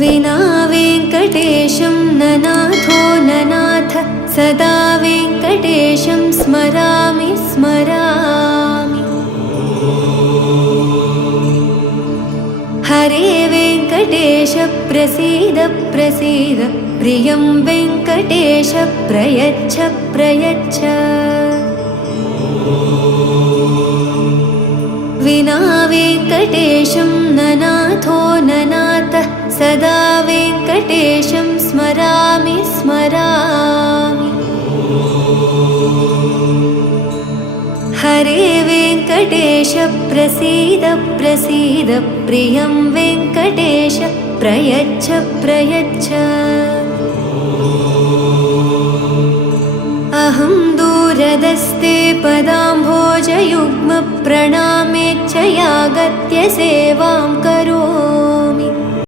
विना वेङ्कटेशं ननाथो ननाथ सदा वेङ्कटेशं स्मरामि स्मरामि। हरे वेङ्कटेश प्रसीद प्रसीद प्रियं वेङ्कटेश प्रयच्छ प्रयच्छ। विना वेङ्कटेशं ननाथो ननाथ सदा वेङ्कटेशं स्मरामि स्मरामि। हरे वेङ्कटेश प्रसीद प्रसीद प्रियं वेङ्कटेश प्रयच्छ प्रयच्छ। अहं दूरदस्ते पदाम्भोजयुग्म प्रणामेच्छ यागत्य सेवां करोमि।